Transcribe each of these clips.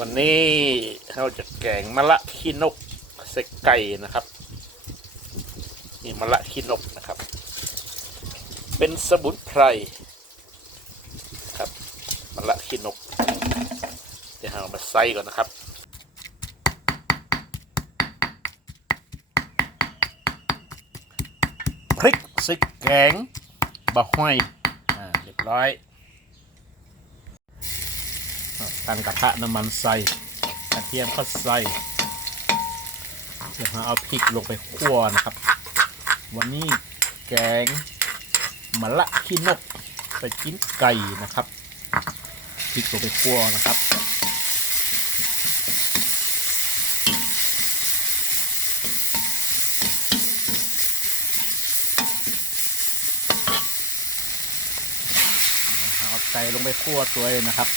วันนี้เราจะแกงมะละขี้นกใส่ไก่นะครับ นี่มะละขี้นกนะครับ เป็นสมุนไพรครับมะละขี้นก เดี๋ยวเรามาใส่ก่อนนะครับพริกใส่แกงบะห้อยอ่าเรียบร้อย ตั้งกระทะน้ำมันใส่กระเทียมก็ใส่เดี๋ยวเราเอาพริกลงไปคั่วนะครับ วันนี้แกงมะละขี้นกไปกินไก่นะครับพริกลงไปคั่วนะครับเอาไก่ลงไปคั่วตัวเลยนะครับ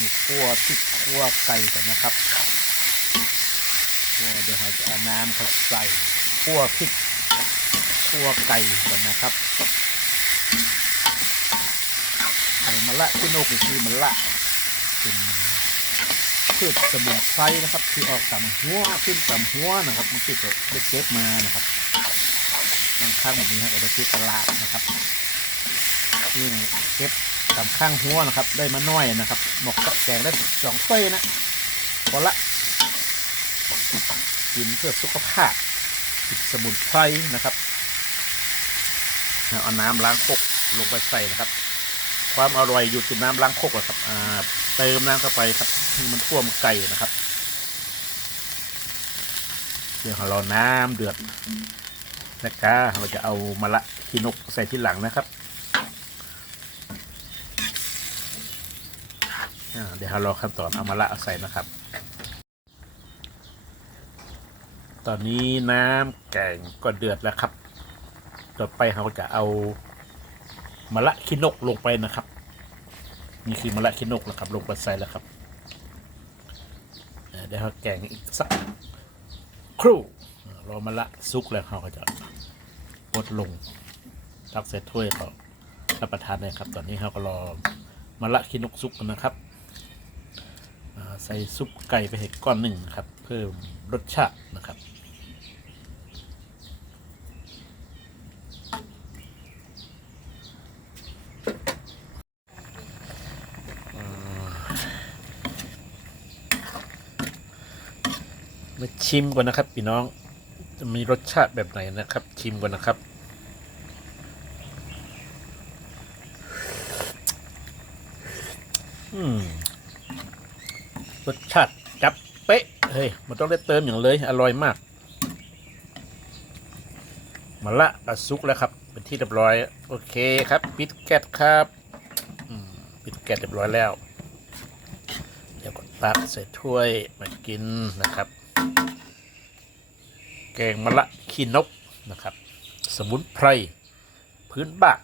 มีคั่วพริกคั่วไก่ก่อนนะครับคั่วเดี๋ยวเราจะเอาน้ำเขาใส่คั่วพริกคั่วไก่ก่อนนะครับเมะละที่นกนี่คือมะละเป็นพืชสมุนไพรนะครับ ที่ออกตามหัวขึ้นตามหัวนะครับมันคือจะได้เก็บมานะครับบางครั้งแบบนี้ครับเอาไปซื้อตลาดนะครับนี่เก็บ ตามข้างหัวนะครับ ได้มาน้อยนะครับหมกกับแกงได้สองถ้วยนะพอละกินเพื่อสุขภาพกินสมุนไพรนะครับเอาน้ำล้างคกลงไปใส่นะครับ ความอร่อยอยู่ที่น้ำล้างคกอะครับเติมน้ำเข้าไปครับให้มันท่วมไก่นะครับเดี๋ยวเราน้ำเดือดนะครับเราจะเอามะละขีนกใส่ที่หลังนะครับ อ่า เดี๋ยวเรารอขั้นตอนเอามาละเอาใส่นะครับ ตอนนี้น้ำแกงก็เดือดแล้วครับ ต่อไปเราจะเอามะละขี้นกลงไปนะครับ นี่คือมะละขี้นกนะครับ ลงไปใส่แล้วครับเดี๋ยวเราแกงอีกสักครู่รอมะละสุกแล้วเราก็จะกดลงตักใส่ถ้วยเขารับประทานเลยครับ ตอนนี้เราก็รอมะละขี้นกสุกนะครับ ใส่ซุปไก่ไปเห็ดก้อนหนึ่งนะครับ เพิ่มรสชาตินะครับ มาชิมก่อนนะครับพี่น้องจะมีรสชาติแบบไหนนะครับ ชิมก่อนนะครับอืม รสชาติจับเป๊ะเฮ้ยมันต้องได้เติมอย่างเลย อร่อยมาก มาละกระซุกแล้วครับ เป็นที่เรียบร้อย โอเคครับปิดแก๊สครับปิดแก๊สเรียบร้อยแล้ว เดี๋ยวก็ตักใส่ถ้วยมากินนะครับ แกงมะละขี้นกนะครับ สมุนไพรพื้นบ้าน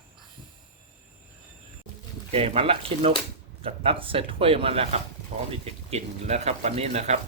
แกงมะละขี้นกจะตักใส่ถ้วยมาแล้วครับ พร้อมที่จะกินแล้วครับวันนี้นะครับ